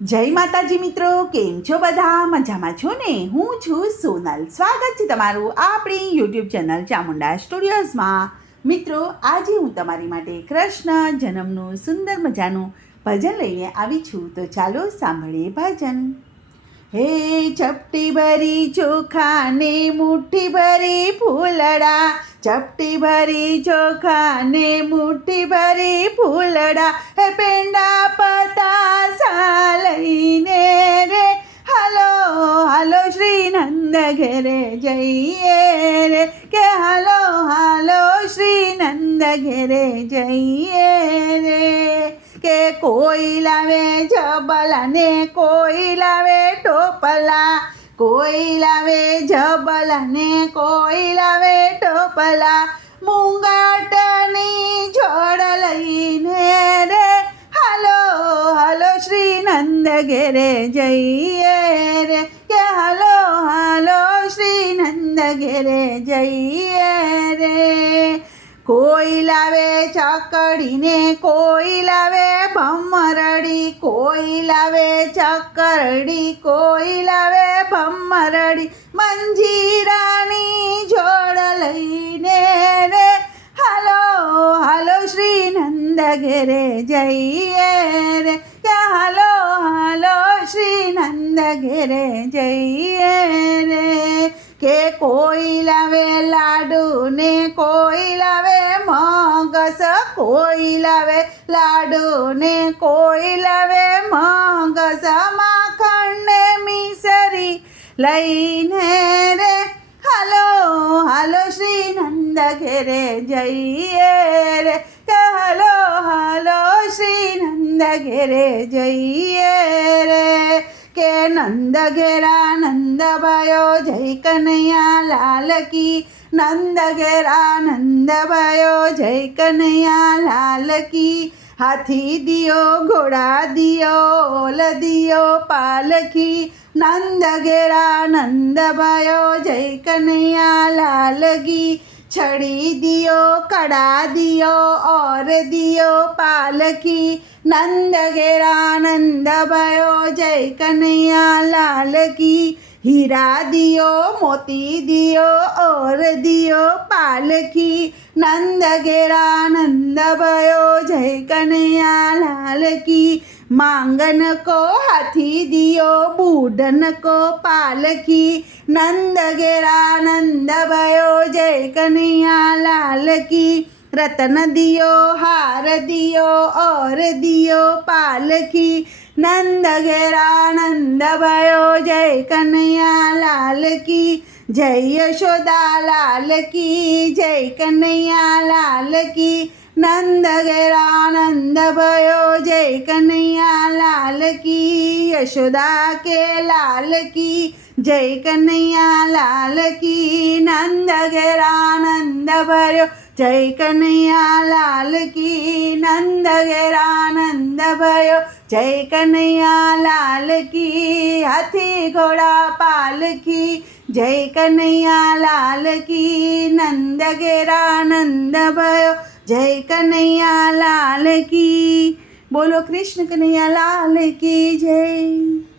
જય માતાજી મિત્રો, કેમ છો બધા? મજામાં છો ને? હું છું સોનલ. સ્વાગત છે તમારું આપણી યુટ્યુબ ચેનલ ચામુંડા સ્ટુડિયોઝમાં. મિત્રો, આજે હું તમારી માટે કૃષ્ણ જન્મનું સુંદર મજાનું ભજન લઈને આવી છું. તો ચાલો સાંભળીએ ભજન. હે ચપટી ભરી ચોખા ને મુઠ્ઠી ભરી ફૂલડા, ચપટી ભરી ચોખા ને મુઠ્ઠી ભરી ફૂલડા, હે પેંડા પતાસા લઈને રે હાલો હાલો શ્રી નંદ ઘેરે જઈએ રે, કે હાલો હાલો શ્રી નંદ ઘેરે જઈએ રે. કે કોઈ લાવે જબલા ને કોઈ લાવે ટોપલા, કોઈ લાવે જબલા ને કોઈ લાવે ટોપલા, મુંગાટની જોડ લઈને રે હાલો હાલો શ્રી નંદ ઘેરે જઈએ રે, કે હાલો હાલો શ્રી નંદ ઘેરે જઈએ રે. કોઈ લાવે ચકડીને કોઈ લાવે ભમરડી, કોઈ લાવે ચકરડી કોઈ લાવે ભમરડી, મંજીરાની જોડ લઈને રે હાલો હાલો શ્રી નંદ ઘેરે જઈએ રે, કે હાલો હાલો શ્રી નંદ ઘેરે જઈએ રે. કે કોઈ લાવે લાડુ ને કોઈ લાવે મગસ, કોઈ લાવે લાડુ ને કોઈ લાવે મગસ, માખણ ને મિસરી લઈને રે હાલો હાલો શ્રી નંદ ઘેરે જઈએ રે, કે હાલો હાલો શ્રી નંદ ઘેરે જઈએ રે. કે નંદ ઘેરા નંદ ભયો જય કનૈયા લાલ કી, નંદ ઘેરા નંદ ભયો જય કનૈયા લાલ કી. હાથી દિયો ઘોડા દિયો ઓલ દિયો પાલખી, નંદ ઘેરા નંદ ભયો જય કનૈયા લાલ કી. छड़ी दियो कड़ा दियो और दियो पालकी, नंद घेरा नंद भयो जय कन्हैया लाल की. हीरा दियो मोती दियो और दियो पालकी, नंद घेरा नंद भयो जय कन्हैया लाल की. मांगन को हाथी दियो बूढ़न को पालकी, नंद घेरा नंद भयो जय कन्हैया लाल की. रतन दियो हार दियो और दियो पालकी, नंद घेरा नंद भयो जय कन्हैया लाल की. जय यशोदा लाल की जय कन्हैया लाल की, नंद घेरा नंद भयो जय कन्हैया लाल की. यशोदा के लाल की जय कन्हैया लाल की, नंद घेरा नंद भयो जय कन्हैया लाल की. नंद घेरा नंद भयो जय कन्हैया लाल की. हाथी घोड़ा पालकी जय कन्हैया लाल की, नंद घेरा नंद भयो जय कन्हैया लाल की. बोलो कृष्ण कन्हैया लाल की जय.